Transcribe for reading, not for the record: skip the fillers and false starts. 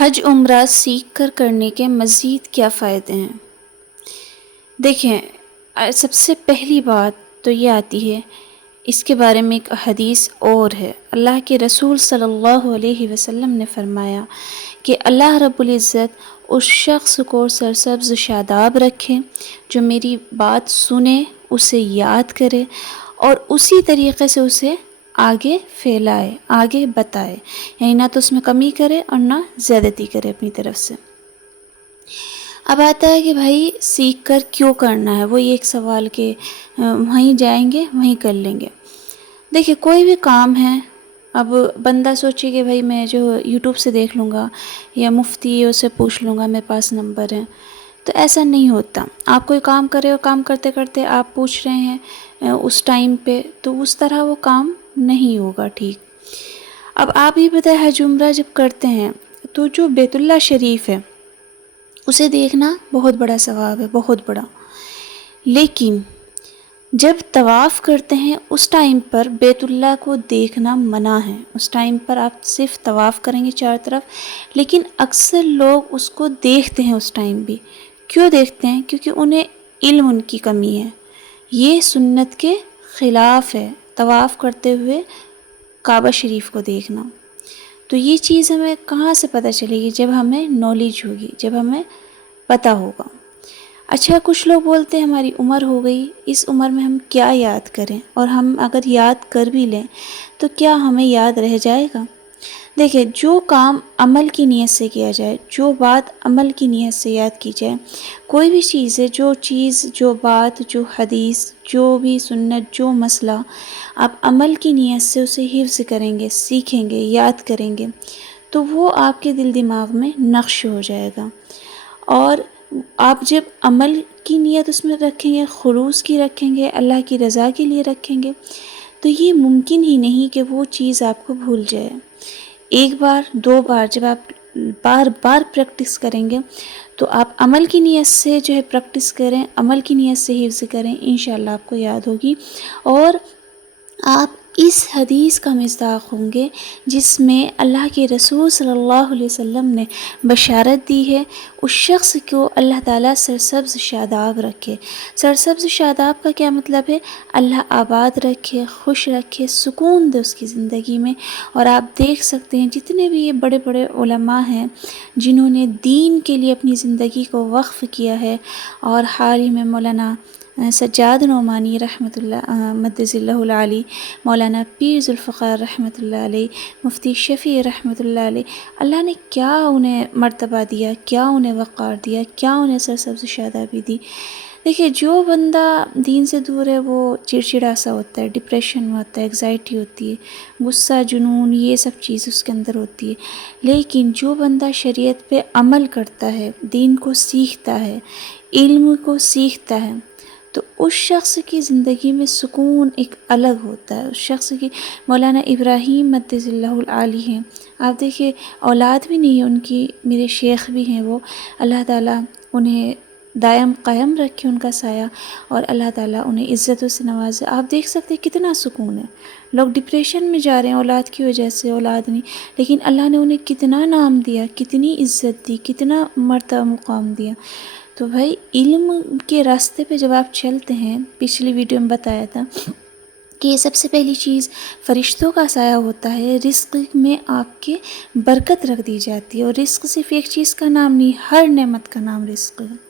حج عمرہ سیکھ کر کرنے کے مزید کیا فائدے ہیں؟ دیکھیں، سب سے پہلی بات تو یہ آتی ہے، اس کے بارے میں ایک حدیث اور ہے۔ اللہ کے رسول صلی اللہ علیہ وسلم نے فرمایا کہ اللہ رب العزت اس شخص کو سرسبز شاداب رکھے جو میری بات سنے، اسے یاد کرے اور اسی طریقے سے اسے آگے پھیلائے، آگے بتائے، یعنی نہ تو اس میں کمی کرے اور نہ زیادتی کرے اپنی طرف سے۔ اب آتا ہے کہ بھائی سیکھ کر کیوں کرنا ہے، وہی ایک سوال کہ وہیں جائیں گے وہیں کر لیں گے۔ دیکھیں، کوئی بھی کام ہے، اب بندہ سوچے کہ بھائی میں جو یوٹیوب سے دیکھ لوں گا یا مفتی سے پوچھ لوں گا، میرے پاس نمبر ہے، تو ایسا نہیں ہوتا۔ آپ کوئی کام کرے اور کام کرتے کرتے آپ پوچھ رہے ہیں اس ٹائم پہ، تو اس طرح وہ کام نہیں ہوگا ٹھیک۔ اب آپ یہ بتائیں، حج عمرہ جب کرتے ہیں تو جو بیت اللہ شریف ہے اسے دیکھنا بہت بڑا ثواب ہے، بہت بڑا، لیکن جب طواف کرتے ہیں اس ٹائم پر بیت اللہ کو دیکھنا منع ہے۔ اس ٹائم پر آپ صرف طواف کریں گے چار طرف، لیکن اکثر لوگ اس کو دیکھتے ہیں اس ٹائم بھی۔ کیوں دیکھتے ہیں؟ کیونکہ انہیں علم ان کی کمی ہے۔ یہ سنت کے خلاف ہے طواف کرتے ہوئے کعبہ شریف کو دیکھنا۔ تو یہ چیز ہمیں کہاں سے پتہ چلے گی؟ جب ہمیں نالج ہوگی، جب ہمیں پتہ ہوگا۔ اچھا، کچھ لوگ بولتے ہیں ہماری عمر ہو گئی، اس عمر میں ہم کیا یاد کریں، اور ہم اگر یاد کر بھی لیں تو کیا ہمیں یاد رہ جائے گا؟ دیکھیں، جو کام عمل کی نیت سے کیا جائے، جو بات عمل کی نیت سے یاد کی جائے، کوئی بھی چیز ہے، جو چیز، جو بات، جو حدیث، جو بھی سنت، جو مسئلہ آپ عمل کی نیت سے اسے حفظ کریں گے، سیکھیں گے، یاد کریں گے، تو وہ آپ کے دل دماغ میں نقش ہو جائے گا۔ اور آپ جب عمل کی نیت اس میں رکھیں گے، خلوص کی رکھیں گے، اللہ کی رضا کے لیے رکھیں گے، تو یہ ممکن ہی نہیں کہ وہ چیز آپ کو بھول جائے۔ ایک بار، دو بار، جب آپ بار بار پریکٹس کریں گے تو آپ عمل کی نیت سے جو ہے پریکٹس کریں، عمل کی نیت سے حفظ کریں، انشاءاللہ آپ کو یاد ہوگی، اور آپ اس حدیث کا مصداق ہوں گے جس میں اللہ کے رسول صلی اللہ علیہ وسلم نے بشارت دی ہے اس شخص کو اللہ تعالیٰ سرسبز شاداب رکھے۔ سرسبز شاداب کا کیا مطلب ہے؟ اللہ آباد رکھے، خوش رکھے، سکون دے اس کی زندگی میں۔ اور آپ دیکھ سکتے ہیں جتنے بھی یہ بڑے بڑے علماء ہیں جنہوں نے دین کے لیے اپنی زندگی کو وقف کیا ہے، اور حال ہی میں مولانا سجاد نعمانی رحمۃ اللہ مدظ اللہ العالی، مولانا پیر ذوالفقار رحمۃ اللہ علیہ، مفتی شفیع رحمۃ اللہ علیہ، اللہ نے کیا انہیں مرتبہ دیا، کیا انہیں وقار دیا، کیا انہیں سرسبز شادابی دی۔ دیکھیے، جو بندہ دین سے دور ہے وہ چڑچڑا سا ہوتا ہے، ڈپریشن میں ہوتا ہے، انگزائٹی ہوتی ہے، غصہ، جنون، یہ سب چیز اس کے اندر ہوتی ہے۔ لیکن جو بندہ شریعت پہ عمل کرتا ہے، دین کو سیکھتا ہے، علم کو سیکھتا ہے، تو اس شخص کی زندگی میں سکون ایک الگ ہوتا ہے۔ اس شخص کی، مولانا ابراہیم مدظ اللہ العالی ہیں، آپ دیکھیے اولاد بھی نہیں ہے ان کی، میرے شیخ بھی ہیں وہ، اللہ تعالیٰ انہیں دائم قائم رکھے ان کا سایہ، اور اللہ تعالیٰ انہیں عزتوں سے نوازے۔ آپ دیکھ سکتے ہیں کتنا سکون ہے۔ لوگ ڈپریشن میں جا رہے ہیں اولاد کی وجہ سے، اولاد نہیں، لیکن اللہ نے انہیں کتنا نام دیا، کتنی عزت دی، کتنا مرتبہ مقام دیا۔ تو بھائی علم کے راستے پہ جب آپ چلتے ہیں، پچھلی ویڈیو میں بتایا تھا کہ یہ سب سے پہلی چیز فرشتوں کا سایہ ہوتا ہے، رزق میں آپ کے برکت رکھ دی جاتی ہے، اور رزق صرف ایک چیز کا نام نہیں، ہر نعمت کا نام رزق ہے۔